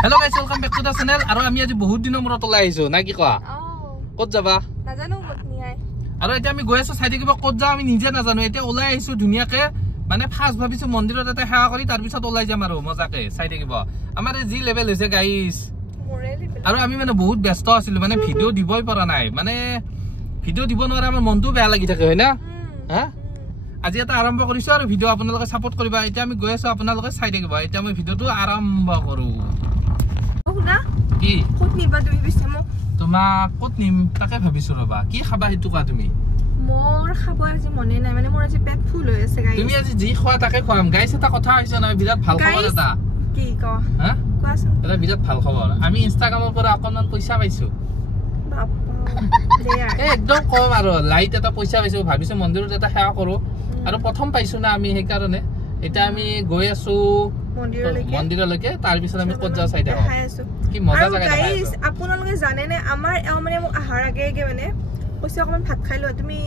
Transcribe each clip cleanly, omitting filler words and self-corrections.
Hello guys, welcome back to the channel. Aru ami aji bahut diner murat olai aisu na ki koa? Kot jaba? Najanu kot ni ai. Aru eta ami goi asu sai dekiba kot ja ami nije najanu. Eta olai aisu dhuniya ke মানে ফাস ভাবিছো মন্দিৰত এটা সেৱা কৰি তাৰ পিছত ওলাই যাম আৰু মজাকে চাই থাকিব আমাৰ জি লেভেল হৈছে গাইস আৰু আমি মানে বহুত ব্যস্ত আছিলো মানে ভিডিও দিবই পৰা নাই মানে ভিডিও দিব নোৱাৰে আমাৰ মনটো বেয়া লাগি থাকে হয় না হা আজি এটা আৰম্ভ কৰিছো আৰু ভিডিও আপোনালোকে সাপোৰ্ট কৰিবা এটা আমি গৈ আছো আপোনালোকে চাই থাকিব এটা আমি ভিডিওটো আৰম্ভ কৰো শুনা কি ক'ত নিবা তুমি বিছমো তোমাক ক'ত নিম তাকে ভাবিছো ৰবা কি খাবা হেতু কা তুমি মোর খাব আজি মনে নাই মানে মোর আজি পেট ফুল হৈ আছে গাইস তুমি আজি জি খোৱা তাকে খোৱাম গাইস এটা কথা হৈছে না বিৰাট ভাল খবৰ এটা কি ক হা কোৱাচোন এটা বিৰাট ভাল খবৰ আমি ইনষ্টাগ্ৰামৰ পৰা অকনমান পইচা পাইছো বাপ্পা একদম কম আৰু লাইট এটা পইচা পাইছো ভাবিছো মন্দিৰত এটা সেৱা কৰো আৰু প্ৰথম পাইছো না আমি সেই কাৰণে এটা আমি গৈ আছো মন্দিৰলৈকে তাৰ পিছত আমি ক'ত যাও চাই থাকো কি মজা জাগা দেখাই গাইস আপোনালোকে জানে নে আমাৰ মানে মোক আহাৰ আগে মানে কৈছে অকমান ভাত খাই লো তুমি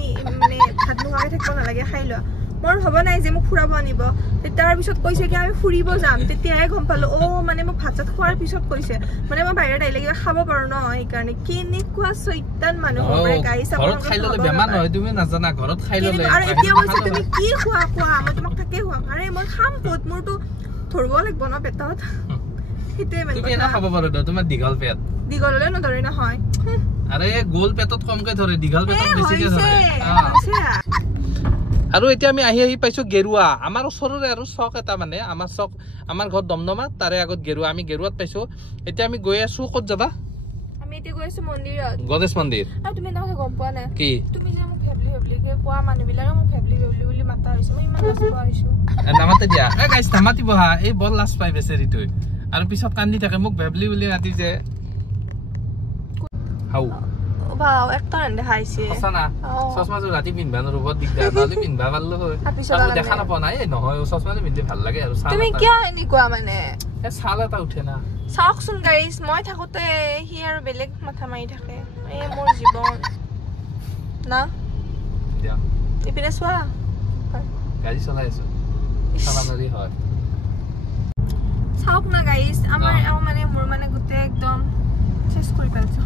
মানে ভাত নোখোৱাকে থাকিব নালাগে খাই লো মোৰ হ'ব নাই যে মোক ফুৰাব আনিব তাৰ পিছত কৈছে কি আমি ফুৰিব যাম তেতিয়াহে গম পালো ও মানে মোক ভাত চাত খোৱাৰ পিছত কৈছে মানে মই বাহিৰত আইলে কিবা খাব পাৰো ন এই কাৰণে কেনেকুৱা চৈতান মানুহ হ'ব গাইস ঘৰত খাই ললে বেমাৰ নহয় তুমি নাজানা ঘৰত খাই ললে আৰু এতিয়া কৈছে তুমি কি খোৱা মই তোমাক তাকে খুৱাম আৰে মই খাম ক'ত মোৰটো ধৰব লাগিব ন পেটত হিতে মানে তুমি না খাব পাৰো তোমাৰ দীঘল পেট দীঘললে নধৰে নহয় আৰে গোল পেটত কমকে ধৰে দীঘল পেটত বেছিকে ধৰে আৰু এতিয়া আমি আহি পাইছো গেৰুৱা আমাৰ ওচৰৰে আৰু চক এটা মানে আমাৰ চক আমাৰ ঘৰ দমদমা তাৰে আগত গেৰুৱা আমি গেৰুৱাত পাইছো এতিয়া আমি গৈ আছো ক'ত যাবা আমি এতিয়া গৈ আছো মন্দিৰত গণেশ মন্দিৰ আৰু তুমি না গম পোৱা না কি তুমি যে মোক ভেবলি কে কোৱা মানুহবিলাকে মোক ভেবলি বুলি মাতা হৈছে মই ইমান লাজ পোৱা হৈছো নামাতে দিয়া এ গাইস নামাতিব হা এই বল লাজ পাই বেচেৰিটো আৰু পিছত কান্দি থাকে মোক ভেবলি বুলি মাতি যে হাউ বাও একটা দেখাইছে সসানা চশমাটো ৰাতি পিনবা নৰবত দিগদাৰ নহলে পিনবা পাৰলো হয় আৰু দেখা নাপা নাই নহয় চশমাটো পিনতে ভাল লাগে আৰু তুমি কিয় এনেকুৱা মানে এ ছাল এটা উঠে না চাওকচোন গাইস মই থাকোতে হি আৰু বেলেগ মাথা মাৰি থাকে এই মোৰ জীৱন না দিয়া ইপিনে চোৱা গাড়ী চলাই আছো সামানৰি হয় চাওক না গাইস আমাৰ মানে মোৰ মানে গোটে একদম চেছ কৰি পেলাইছে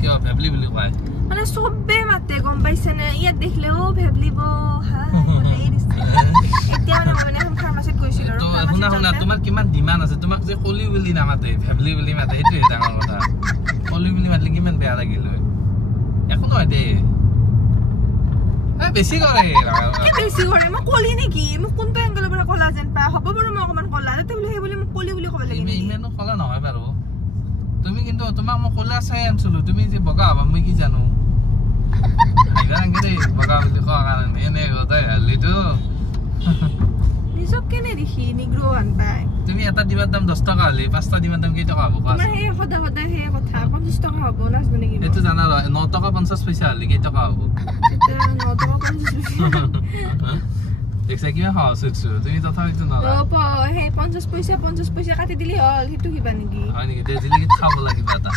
কিয় ভেবলি বুলি কয় মানে সবে মাতে গম পাইছে না ইয়াত দেখিলেও ভেবলিব হা বলেই দিছে এতিয়া মানে ফাৰ্মাসিত গৈছিল আৰু শুনা তোমাৰ কিমান ডিমান্ড আছে তোমাক যে কলি বুলি নামাতে ভেবলি বুলি মাতে হেতুই ডাঙৰ কথা কলি বুলি মাতলে কিমান বেয়া লাগিল একো নহয় দে বেছি কৰে কি বেছি কৰে মই কলি নেকি মোক কোনটো এংগলৰ পৰা কলা যেন পা হ'ব বাৰু মই অকমান কলা তে বুলি সেই বুলি মোক কলি বুলি ক'ব লাগে ইমানো কলা নহয় বাৰু তুমি কিন্তু তোমাক মই কলা চাই আনছিলো তুমি যে বগা হবা মই কি জানো আইগান কি বগা বুলি কোৱা কাৰণে এনে গতাই হালিটো নিজক কেনে দেখি নিগ্ৰো আনপাই তুমি এটা দিবাৰ দাম 10 টাকা হলি 5টা দিবাৰ দাম কি টাকা হ'ব কোৱা তোমাৰ হে সদা হে কথা 50 টাকা হ'ব নাজনো নেকি এটো জানা 9 টাকা 50 পয়সা হলি কি টাকা হ'ব এটা 9 টাকা 50 পয়সা দেখছ কি হাউসছো তুমি তথাপিতো না হে 50 পয়সা কাটি দিলি হল হিটো কিবা নেকি হয় নেকি তে দিলি কি খাব লাগিব এটা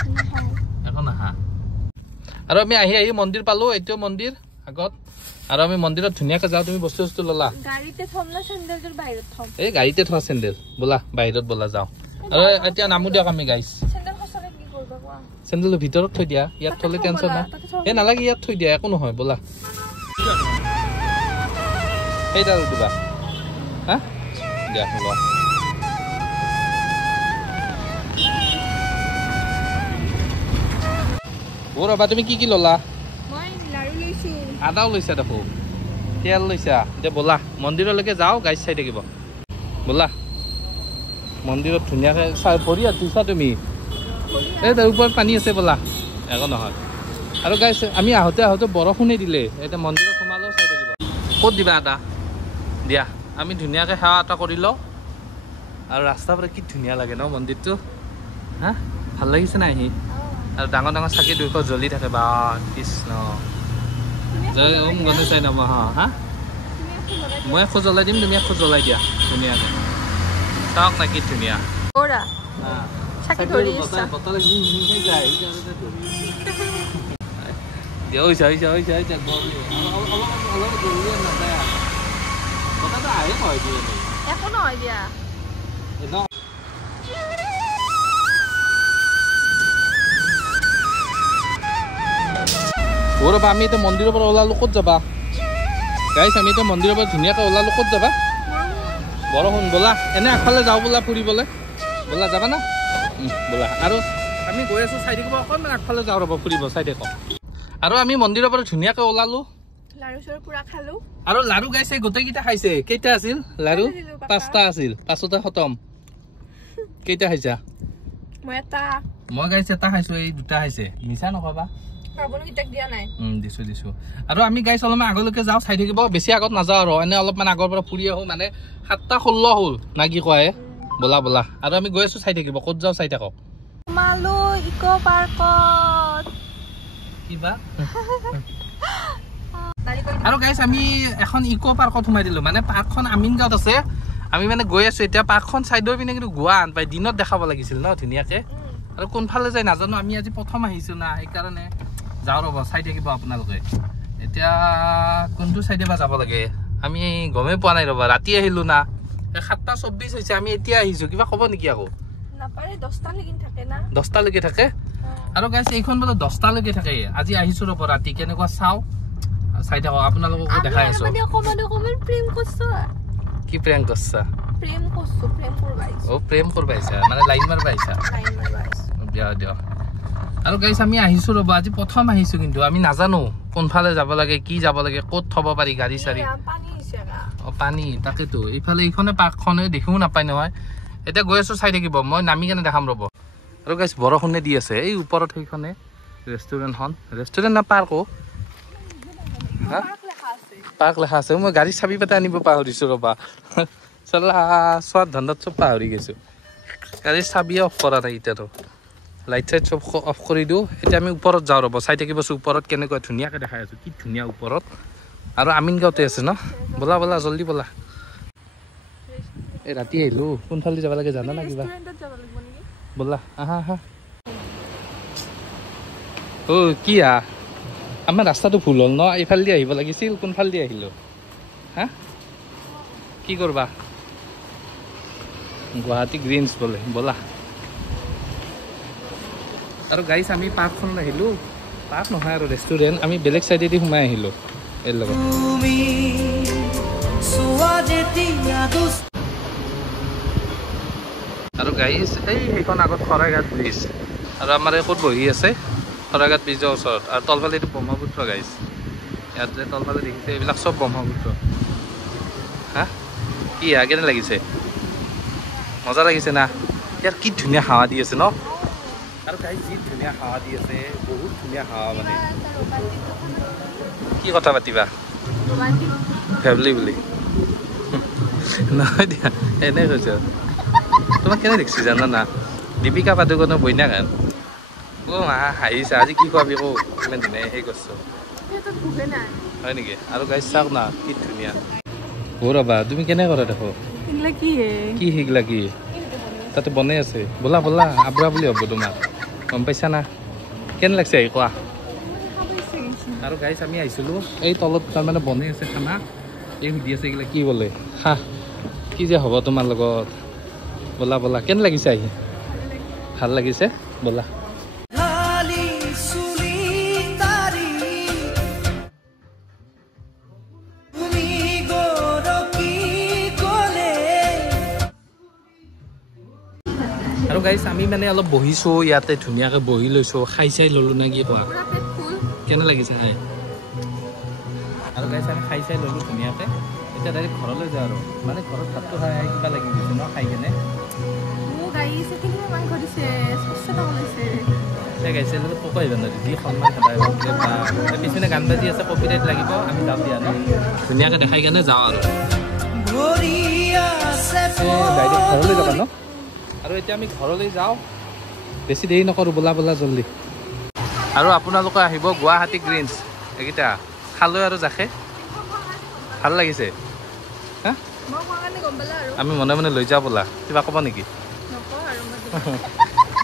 এখন না আৰু আমি আহি মন্দিৰ পালো এটো মন্দিৰ আগত আৰু আমি মন্দিৰত ধুনিয়াকৈ যাও তুমি বস্তু ললা গাড়ীতে থম না স্যান্ডেলটোৰ বাহিৰত থম এই গাড়ীতে থোৱা স্যান্ডেল বলা বাহিৰত বলা যাও আৰু এতিয়া নামু দিয়ক আমি গাইস স্যান্ডেল খসৰে কি কৰবা কোৱা স্যান্ডেল ভিতৰত থৈ দিয়া ইয়াত থলে টেনচন না এ নালাগে ইয়াত থৈ দিয়া একো নহয় বলা এইটা দিবা হা দিয়া হলো ওৰবা তুমি কি ললা মই লাৰু লৈছো আদাও লৈছা দেখো তেল লৈছা যে বলা মন্দিৰলৈকে যাও গাইছ চাই থাকিব বলা মন্দিৰত ধুনীয়াকৈ চাই ভৰি আছা তুমি এই তাৰ ওপৰত পানী আছে বলা একো নহয় আৰু গাইছ আমি আহোঁতে বৰষুণে দিলে এতিয়া মন্দিৰত সোমালেও চাই থাকিব ক'ত দিবা আদা দিয়া আমি ধুনীয়াকৈ সেৱা এটা কৰি লওঁ আৰু ৰাস্তাৰ পৰা কি ধুনীয়া লাগে ন মন্দিৰটো হা ভাল লাগিছে নাই আহি আৰু ডাঙৰ ডাঙৰ চাকি 200 জ্বলি থাকে বা কৃষ্ণ জয় ওম গণেশায় নমঃ হা মই খোজ জ্বলাই দিম তুমি খোজ জ্বলাই দিয়া ধুনীয়াকৈ চাওক না কি ধুনীয়া ওৰা চাকি ধৰি বতল যায় দিয়া হৈছে অলপ জলদি নাযায় কথাটো আহে হয় দিয়ে একো নহয় দিয়া ৰ'বা আমি এতিয়া মন্দিৰৰ পৰা ওলালো ক'ত যাবা গাইছ আমি এতিয়া মন্দিৰৰ পৰা ধুনীয়াকৈ ওলালো ক'ত যাবা বৰষুণ ব'লা এনে আগফালে যাওঁ বোলা ফুৰিবলৈ ব'লা যাবা না ব'লা আৰু আমি গৈ আছোঁ চাই থাকিব অকণমান আগফালে যাওঁ ৰ'ব ফুৰিব চাই থাকক আৰু আমি মন্দিৰৰ পৰা ধুনীয়াকৈ ওলালো লাৰু চৰু পুৰা খালো আৰু লাৰু গাইছে গোটেইকেইটা খাইছে কেইটা আছিল লাৰু 5টা আছিল 5টা খতম কেইটা খাইছা মই গাইছে এটা খাইছো এই 2টা খাইছে মিছা নকবা দিছো আৰু আমি গাইছ অলপমান আগলৈকে যাওঁ চাই থাকিব বেছি আগত নাযাওঁ আৰু এনে অলপমান আগৰ পৰা ফুৰি আহো মানে 7টা 16 হ'ল না কি কয় ব'লা ব'লা আৰু আমি গৈ আছো চাই থাকিব ক'ত যাওঁ চাই থাকক মালো ইকো পাৰ্কত কিবা আৰু গাইছ আমি এখন ইকো পাৰ্কত সোমাই দিলো মানে পাৰ্কখন আমিনগাঁৱত আছে আমি মানে গৈ আছো এতিয়া পাৰ্কখন চাইডৰ পিনে কিন্তু গোৱা আন পাই দিনত দেখাব লাগিছিল ন ধুনীয়াকে আৰু কোনফালে যায় নাজানো আমি আজি প্ৰথম আহিছো না সেইকাৰণে যাওঁ ৰ'ব চাই থাকিব আপোনালোকে এতিয়া কোনটো চাইডে বা যাব লাগে আমি গমেই পোৱা নাই ৰ'বা ৰাতি আহিলো না 7:24 হৈছে আমি এতিয়া আহিছো কিবা ক'ব নেকি আকৌ নাপাৰে 10টালৈকে থাকে না 10টালৈকে থাকে আৰু গাইছ এইখন বোলে 10টালৈকে থাকে আজি আহিছো ৰ'ব ৰাতি কেনেকুৱা চাওঁ চাই থাকক আপোনালোককো দেখাই আছো প্ৰেম কৰছো কি প্ৰেম কৰছা প্ৰেম কৰবাইছা অ প্ৰেম কৰবাইছা মানে লাইন মাৰবাইছা দিয়া দিয়া আৰু গাইছ আমি আহিছো ৰ'ব আজি প্ৰথম আহিছো কিন্তু আমি নাজানো কোনফালে যাব লাগে কি যাব লাগে ক'ত থব পাৰি গাড়ী চাৰি অ পানী তাকেতো এইফালে এইখনে পাৰ্কখনে দেখিও নাপায় নহয় এতিয়া গৈ আছো চাই থাকিব মই নামি কেনে দেখাম ৰ'ব আৰু গাইছ বৰষুণে দি আছে এই ওপৰত সেইখনে ৰেষ্টুৰেণ্ট না পাৰ্ক পাৰ্ক লেখা আছে মই গাড়ী চাবি পাতে আনিব পাহৰিছো ৰ'বা চলা চোৱাৰ ধান্দাত চব পাহৰি গৈছো গাড়ীৰ চাবিয়ে অফ কৰা নাই এতিয়াতো লাইট চাইট চব অফ কৰি দিওঁ এতিয়া আমি ওপৰত যাওঁ ৰ'ব চাই থাকিবছো ওপৰত কেনেকুৱা ধুনীয়াকৈ দেখাই আছো কি ধুনীয়া ওপৰত আৰু আমিনগাঁৱতে আছে ন ব'লা ব'লা জল্দি ব'লা এই ৰাতি আহিলো কোনফালে যাব লাগে জানা না কিবা ব'লা আহা আহা অ কি আমাৰ ৰাস্তাটো ভুল হ'ল ন এইফালেদি আহিব লাগিছিল কোনফালেদি আহিলো হা কি কৰবা গুৱাহাটী গ্ৰীণছ বোলে ব'লা আৰু গাইছ আমি পাৰ্কখনত আহিলো পাৰ্ক নহয় আৰু ৰেষ্টুৰেণ্ট আমি বেলেগ চাইডেদি সোমাই আহিলো এই লগত আৰু গাইছ সেইখন আগত শৰাইঘাট ব্ৰিজ আৰু আমাৰ এই ক'ত বহি আছে শৰাইঘাট ব্ৰিজৰ ওচৰত আৰু তলফালে এইটো ব্ৰহ্মপুত্ৰ গাইছ ইয়াত যে তলফালে দেখিছে এইবিলাক চব ব্ৰহ্মপুত্ৰ হা কি কেনে লাগিছে মজা লাগিছে না ইয়াৰ কি ধুনীয়া হাৱা দি আছে ন আৰু গাইছ যি ধুনীয়া হাৱা দি আছে বহুত ধুনীয়া হাৱা মানে কি কথা পাতিবা ফেমিলি বুলি নহয় দিয়া এনেই কৈছ তোমাক কেনে দেখিছে জানা না দীপিকা পাডুকনৰ বইনা গান অ মা হাঁহিছা আজি কি খোৱাবি কো ইমান ধুনীয়া সেই কৰিছো হয় নেকি আৰু গাইছ চাওক না কি ধুনীয়া অ ৰ'বা তুমি কেনে কৰা দেখো কি শিকলা কি তাতে বনাই আছে ব'লা ব'লা আব্ৰা বুলি হ'ব তোমাক গম পাইছা না কেনে লাগছে আহি কোৱা আৰু গাইছ আমি আহিছিলোঁ এই তলত তাৰমানে বনাই আছে খানা এই সুধি আছে এইগিলা কি বোলে খা কি যে হ'ব তোমাৰ লগত ব'লা ব'লা কেনে লাগিছে আহি ভাল লাগিছে ব'লা আৰু গাইছ আমি মানে অলপ বহিছোঁ ইয়াতে ধুনীয়াকৈ বহি লৈছোঁ খাই চাই ল'লোঁ নে কি কোৱা কেনে লাগিছে খাই আৰু গাইছ আমি খাই চাই ল'লোঁ ধুনীয়াকৈ এতিয়া ডাইৰেক্ট ঘৰলৈ যাওঁ আৰু মানে ঘৰত ভাতটো খাই কিবা লাগি গৈছে ন খাই কেনে গাইছে ক'ব আহিব নোৱাৰি যি সন্মান সদায় পিছপিনে গান বাজি আছে কপিৰাইট লাগিব আমি যাওঁ দিয়া ন ধুনীয়াকৈ দেখাই কেনে যাওঁ আৰু ডাইৰেক্ট ঘৰলৈ যাবা ন আৰু এতিয়া আমি ঘৰলৈ যাওঁ বেছি দেৰি নকৰোঁ ব'লা ব'লা জল্দি আৰু আপোনালোকে আহিব গুৱাহাটী গ্ৰীণছ এইকেইটা খালৈ আৰু জাখে ভাল লাগিছে হা আমি মনে মনে লৈ যাওঁ ব'লা কিবা ক'ব নেকি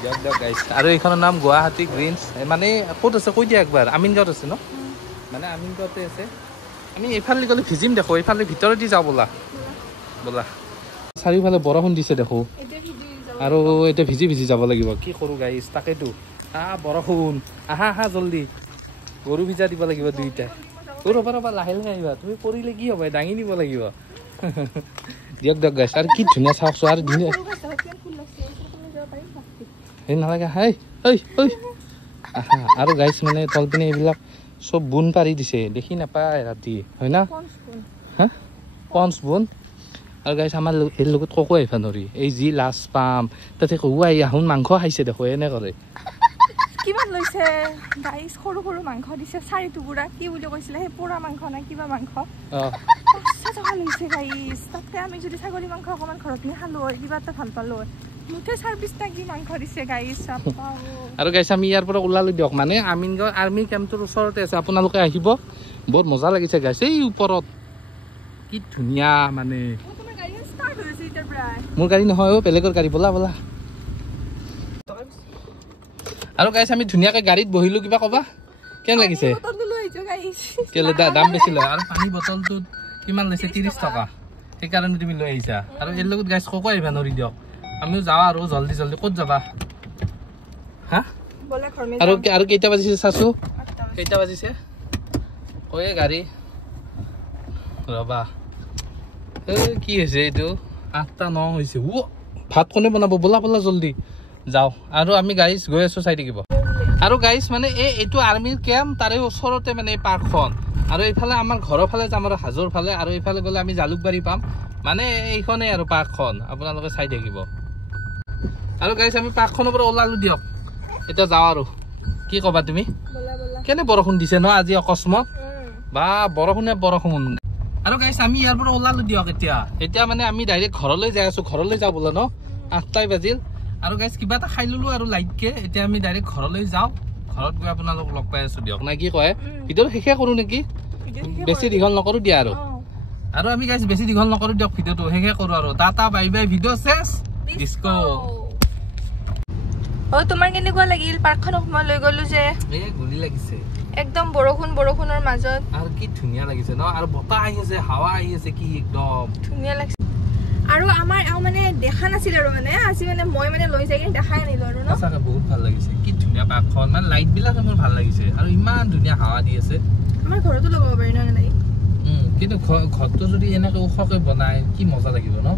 দিয়ক দিয়ক গাইছ আৰু এইখনৰ নাম গুৱাহাটী গ্ৰীণছ মানে ক'ত আছে কৈ দিয়া একবাৰ আমিনগাঁৱত আছে ন মানে আমিনগাঁৱতে আছে আমি এইফালে গ'লে ভিজিম দেখোঁ এইফালে ভিতৰেদি যাওঁ ব'লা ব'লা চাৰিওফালে বৰষুণ দিছে দেখোঁ আৰু এতিয়া ভিজি ভিজি যাব লাগিব কি কৰোঁ গাইছ তাকেতো বৰষুণ আহা আহা জল্দি গৰু ভিজা দিব লাগিব দুইটা ৰ'বা লাহে লাহে আহিবা তুমি পৰিলে কি হ'ব দাঙি নিব লাগিব দিয়ক গাইছ আৰু কি ধুনীয়া চাওকচোন আৰু ধুনীয়া এই নালাগে হাই আৰু গাইছ মানে তলপিনে এইবিলাক চব বুন পাৰি দিছে দেখি নাপায় ৰাতি হয় না হা পঞ্চ বুন আৰু গাইছ আমাৰ এই লগত ককো আহিবা নৰি এই যি লাজ পাম তাতে কহুৱাই আহোন মাংস খাইছে দেখো এনে কৰে কিমান লৈছে গাইছ সৰু সৰু মাংস দিছে 4 টুকুৰা কি বুলি কৈছিলে সেই পোৰা মাংস না কিবা মাংস 500 টকা লৈছে গাইছ তাতে আমি যদি ছাগলী মাংস অকমান ঘৰত নি খালো কিবা এটা ভাল পালো মুঠে 24 টা কি মাংস দিছে গাইছ আৰু গাইছ আমি ইয়াৰ পৰা ওলালো দিয়ক মানে আমিনগাঁও আৰ্মি কেম্পটোৰ ওচৰতে আছে আপোনালোকে আহিব বহুত মজা লাগিছে গাইছ এই ওপৰত কি ধুনীয়া মানে তোমাৰ গাড়ী ষ্টাৰ্ট হৈছে ইটাৰ প্ৰায় মোৰ গাড়ী নহয় বেলেগৰ গাড়ী বলা আৰু গাইছ আমি ধুনীয়াকৈ গাড়ীত বহিলো কিবা কবা কেন লাগিছে কেলে দাম বেছি লয় আৰু পানী বটলটোত কিমান লৈছে 30 টকা সেইকাৰণে তুমি লৈ আহিছা আৰু এৰ লগত গাইছ ককো আহিবা নৰি দিয়ক আমিও যাওঁ আৰু জলদি ক'ত যাবা হা আৰু কেইটা বাজিছে চাচো কেইটা বাজিছে কয়ে গাড়ী ৰবা কি হৈছে এইটো 8টা 9 হৈছে ভাত কোনে বনাব বলা জলদি যাও আৰু আমি গাইছ গৈ আছো চাই থাকিব আৰু গাইছ মানে এইটো আৰ্মিৰ কেম্প তাৰে ওচৰতে মানে পাৰ্কখন আৰু এইফালে আমাৰ ঘৰৰ ফালে যাম আৰু হাজোৰ ফালে আৰু এইফালে গ'লে আমি জালুকবাৰী পাম মানে এইখনে আৰু পাৰ্কখন আপোনালোকে চাই থাকিব আৰু গাইছ আমি পাৰ্কখনৰ পৰা ওলালো দিয়ক এতিয়া যাওঁ আৰু কি কবা তুমি কেনে বৰষুণ দিছে ন আজি অকস্মাত বা বৰষুণ আৰু গাইছ আমি ইয়াৰ পৰা ওলালো দিয়ক এতিয়া মানে আমি ডাইৰেক্ট ঘৰলৈ যাই আছো ঘৰলৈ যাওঁ বোলে ন 8টাই বাজিল আৰু গাইছ কিবা এটা খাই ললো আৰু লাইটকে এতিয়া আমি ডাইৰেক্ট ঘৰলৈ যাওঁ ঘৰত গৈ আপোনালোক লগ পাই আছো দিয়ক না কি কয় ভিডিঅ' শেষে কৰো নেকি বেছি দীঘল নকৰো দিয়া আৰু আমি গাইছ বেছি দীঘল নকৰো দিয়ক ভিডিঅ'টো শেষে কৰো আৰু টাটা বাই বাই ভিডিঅ' শেষ ডিস্কো তোমাৰ কেনেকুৱা লাগিল পাৰ্কখনক মই লৈ গলো যে গুলি লাগিছে একদম বৰষুণৰ মাজত আৰু কি ধুনীয়া লাগিছে ন আৰু বতাহ আহি আছে হাৱা আহি আছে কি একদম ধুনীয়া লাগিছে আৰু আমাৰ মানে দেখা নাছিল আৰু মানে আজি মানে মই মানে লৈ যাই কিনে দেখাই আনিলো আৰু ন সঁচাকে বহুত ভাল লাগিছে কি ধুনীয়া পাৰ্কখন মানে লাইট বিলাক মোৰ ভাল লাগিছে আৰু ইমান ধুনীয়া হাৱা দি আছে আমাৰ ঘৰতো লগাব পাৰি ন লাইট কিন্তু ঘৰটো যদি এনেকৈ ওখকৈ বনায় কি মজা লাগিব ন